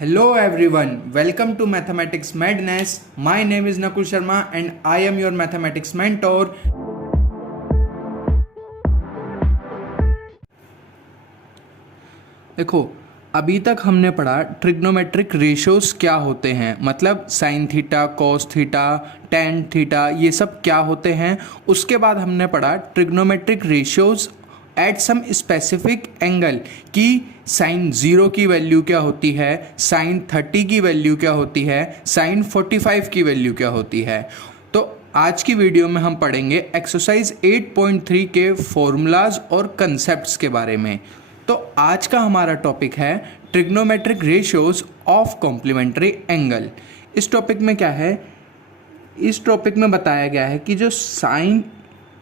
Hello everyone, welcome to Mathematics Madness. My name is Nakul Sharma and I am your mathematics mentor. देखो, अभी तक हमने पढ़ा trigonometric ratios क्या होते हैं, मतलब sine theta, cos theta, tan theta, ये सब क्या होते हैं। उसके बाद हमने पढ़ा trigonometric ratios at some specific angle कि साइन 0 की वैल्यू क्या होती है, साइन 30 की वैल्यू क्या होती है, साइन 45 की वैल्यू क्या होती है। तो आज की वीडियो में हम पढ़ेंगे एक्सरसाइज 8.3 के फॉर्मूलाज और कंसेप्ट्स के बारे में। तो आज का हमारा टॉपिक है trigonometric ratios of complementary angle. इस टॉपिक में क्या है, इस टॉपिक में बताया गया है कि जो साइन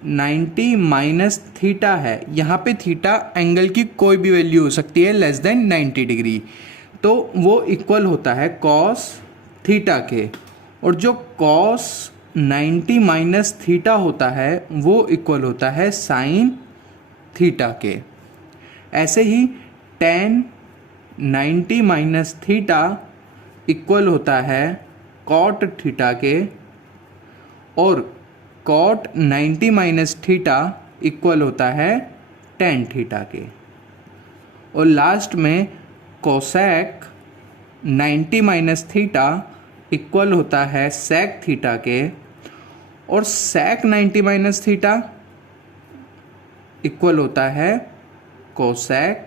90 माइनस थीटा है, यहाँ पे थीटा एंगल की कोई भी वैल्यू हो सकती है लेस देन 90 डिग्री, तो वो इक्वल होता है कॉस थीटा के, और जो कॉस 90 माइनस थीटा होता है वो इक्वल होता है साइन थीटा के। ऐसे ही टेन 90 माइनस थीटा इक्वल होता है कॉट थीटा के, और कॉट 90 माइनस थीटा इक्वल होता है टेन थीटा के, और लास्ट में कोसेक 90 माइनस थीटा इक्वल होता है सेक थीटा के, और सेक 90 माइनस थीटा इक्वल होता है कोसेक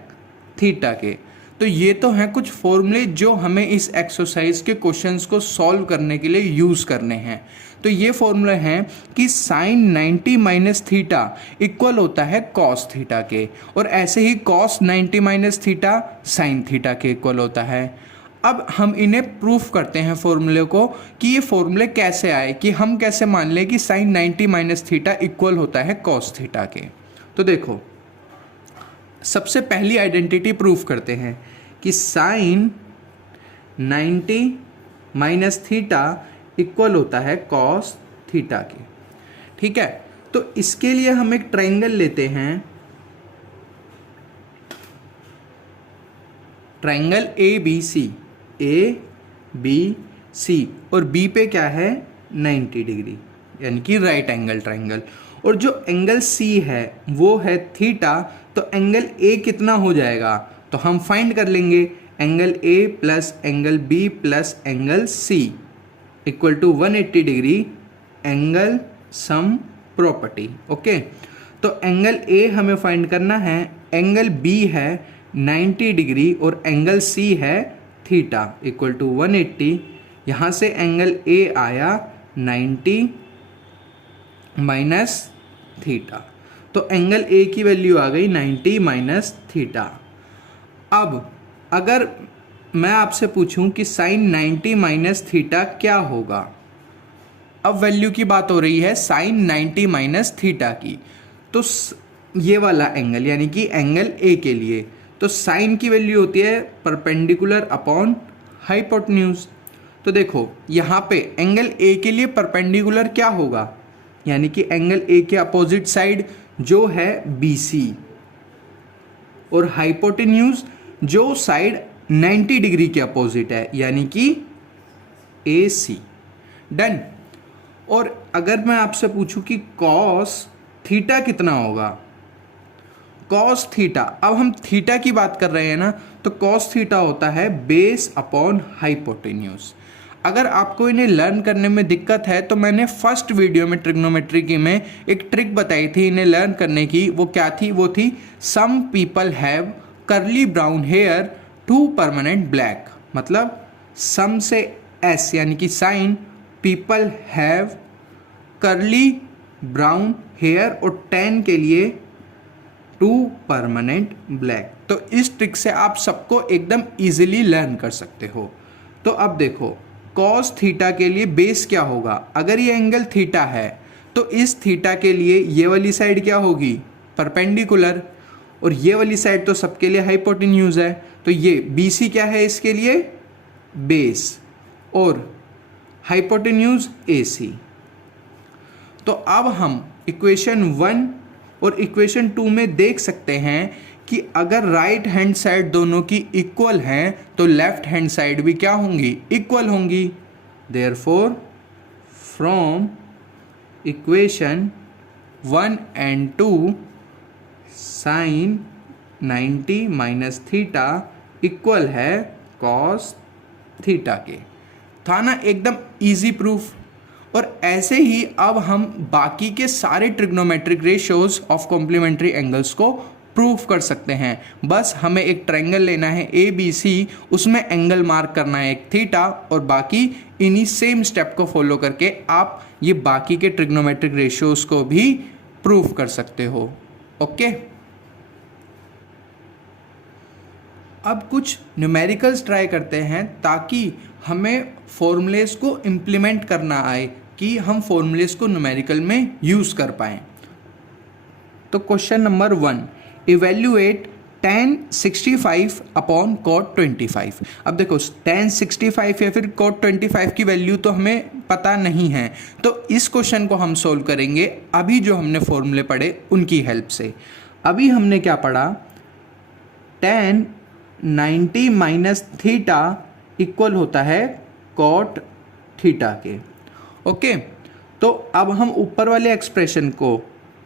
थीटा के। तो ये तो हैं कुछ फॉर्मूले जो हमें इस एक्सरसाइज के क्वेश्चंस को सॉल्व करने के लिए यूज़ करने हैं। तो ये फॉर्मूले हैं कि साइन 90 माइनस थीटा इक्वल होता है कॉस थीटा के, और ऐसे ही cos 90 minus theta sine theta के इक्वल होता है। अब हम इन्हें प्रूफ करते हैं फॉर्मूले को कि ये फॉर्मूले कैसे आए, कि हम कैसे मान लें कि साइन 90 माइनस थीटा इक्वल होता है कॉस थीटा के। तो देखो, सबसे पहली आइडेंटिटी प्रूफ करते हैं कि साइन 90 माइनस थीटा इक्वल होता है कॉस थीटा के। ठीक है, तो इसके लिए हम एक ट्रायंगल लेते हैं, ट्रायंगल ए बी सी, और बी पे क्या है 90 डिग्री, यानी कि राइट एंगल ट्रायंगल, और जो एंगल सी है वो है थीटा। तो एंगल ए कितना हो जाएगा, तो हम फाइंड कर लेंगे angle A plus angle B plus angle C equal to 180 degree angle sum property. Okay, तो एंगल ए हमें फाइंड करना है, एंगल बी है 90 डिग्री और एंगल सी है थीटा इक्वल टू 180। यहाँ से एंगल ए आया 90 माइनस थीटा, तो एंगल ए की वैल्यू आ गई 90 माइनस थीटा। अब अगर मैं आपसे पूछूं कि साइन 90 माइनस थीटा क्या होगा, अब वैल्यू की बात हो रही है साइन 90 माइनस थीटा की, तो ये वाला एंगल यानी कि एंगल ए के लिए, तो साइन की वैल्यू होती है परपेंडिकुलर अपॉन हाइपोटेन्यूज। तो देखो यहाँ पे एंगल ए के लिए परपेंडिकुलर क्या होगा, यानी कि एंगल ए के अपोजिट साइड जो है BC, और हाइपोटेन्यूज जो साइड 90 डिग्री के अपोजिट है यानी कि AC। डन। और अगर मैं आपसे पूछूं कि कॉस थीटा कितना होगा, कॉस थीटा, अब हम थीटा की बात कर रहे हैं ना, तो कॉस थीटा होता है बेस अपॉन हाइपोटेन्यूज। अगर आपको इन्हें लर्न करने में दिक्कत है तो मैंने फर्स्ट वीडियो में ट्रिग्नोमेट्री की में एक ट्रिक बताई थी इन्हें लर्न करने की, वो क्या थी, वो थी some people have curly brown hair to permanent black, मतलब सम से एस यानी कि sine people have curly brown hair, और टेन के लिए टू परमानेंट ब्लैक। तो इस ट्रिक से आप सबको एकदम इजीली लर्न कर सकते हो। तो अब देखो कॉस थीटा के लिए बेस क्या होगा, अगर ये एंगल थीटा है तो इस थीटा के लिए ये वाली साइड क्या होगी, परपेंडिकुलर, और ये वाली साइड तो सबके लिए हाइपोटेन्यूज है, तो ये BC क्या है इसके लिए बेस, और हाइपोटेन्यूज AC। तो अब हम इक्वेशन 1 और इक्वेशन 2 में देख सकते हैं कि अगर राइट हैंड साइड दोनों की इक्वल हैं तो लेफ्ट हैंड साइड भी क्या होंगी, इक्वल होंगी। Therefore from equation 1 and 2 sine 90 minus theta equal है कॉस थीटा के। था ना एकदम इजी प्रूफ। और ऐसे ही अब हम बाकी के सारे trigonometric ratios of complementary angles को प्रूफ कर सकते हैं। बस हमें एक ट्रायंगल लेना है ABC, उसमें एंगल मार्क करना है एक थीटा, और बाकी इन्हीं सेम स्टेप को फॉलो करके आप ये बाकी के ट्रिग्नोमेट्रिक रेशियोज को भी प्रूफ कर सकते हो। ओके, अब कुछ न्यूमेरिकल्स ट्राई करते हैं ताकि हमें फॉर्मूलेस को इम्प्लीमेंट करना आए, कि हम फॉर्मूलेस को न्यूमेरिकल में यूज़ कर पाएँ। तो question number 1, evaluate tan 65 upon cot 25। अब देखो tan 65 या फिर cot 25 की वैल्यू तो हमें पता नहीं है, तो इस क्वेश्चन को हम सोल्व करेंगे अभी जो हमने फॉर्मूले पढ़े उनकी हेल्प से। अभी हमने क्या पढ़ा, tan 90 माइनस थीटा इक्वल होता है cot थीटा के। ओके, तो अब हम ऊपर वाले एक्सप्रेशन को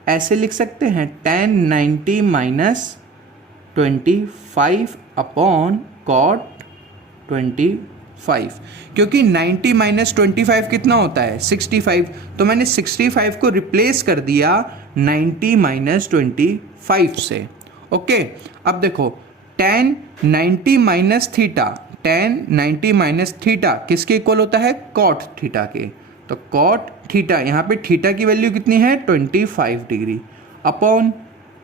ऐसे लिख सकते हैं, tan 90 माइनस 25 अपॉन cot 25, क्योंकि 90 माइनस 25 कितना होता है 65, तो मैंने 65 को रिप्लेस कर दिया 90 माइनस 25 से। ओके, अब देखो tan 90 minus theta, tan 90 minus theta किसके इक्वल होता है, cot थीटा के। तो cot थीटा, यहाँ पे थीटा की वैल्यू कितनी है 25 डिग्री, अपॉन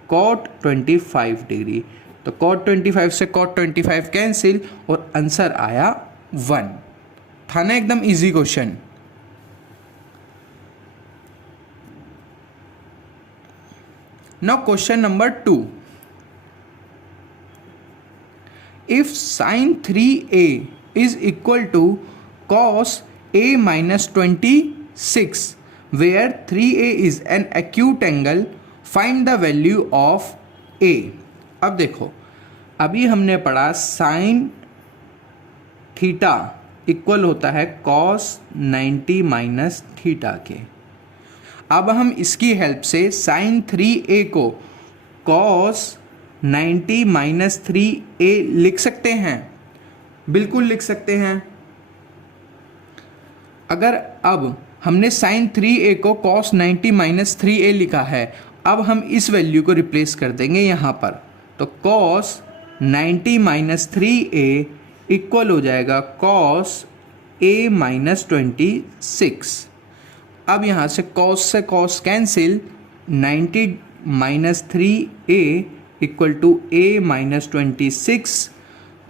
cot 25 डिग्री। तो cot 25 से cot 25 कैंसिल और आंसर आया 1। था ना एकदम easy question. Now question number 2, if sin 3a is equal to cos a minus 26 where 3a is an acute angle, find the value of a। अब देखो, अभी हमने पढ़ा साइन थीटा इक्वल होता है cos 90 माइनस थीटा के। अब हम इसकी हेल्प से साइन 3a को cos 90 माइनस 3a लिख सकते हैं, बिल्कुल लिख सकते हैं। अगर अब हमने साइन 3a को cos 90 माइनस 3a लिखा है, अब हम इस वैल्यू को रिप्लेस कर देंगे यहाँ पर, तो cos 90 माइनस 3a इक्वल हो जाएगा cos a माइनस 26। अब यहाँ से cos cancel, 90 minus 3a equal to a minus 26।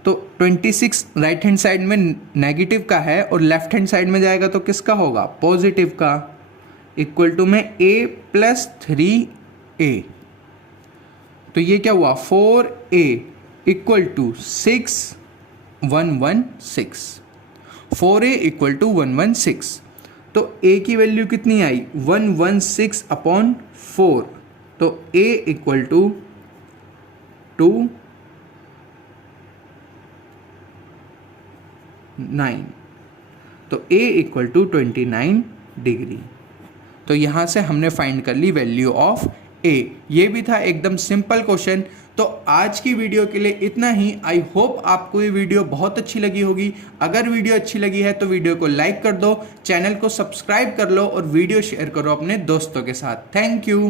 तो 26 राइट हैंड साइड में नेगेटिव का है और लेफ्ट हैंड साइड में जाएगा तो किसका होगा, पॉजिटिव का, इक्वल टू में a प्लस 3a। तो ये क्या हुआ, 4a equal to 116, 4a equal to 116। तो a की वैल्यू कितनी आई, 116 अपॉन 4, तो a इक्वल टू 9, तो a इक्वल टू 29 डिग्री। तो यहाँ से हमने फाइंड कर ली वैल्यू ऑफ a। ये भी था एकदम सिंपल क्वेश्चन। तो आज की वीडियो के लिए इतना ही। आई होप आपको ये वीडियो बहुत अच्छी लगी होगी। अगर वीडियो अच्छी लगी है तो वीडियो को लाइक कर दो, चैनल को सब्सक्राइब कर लो और वीडियो शेयर करो अपने दोस्तों के साथ। Thank you.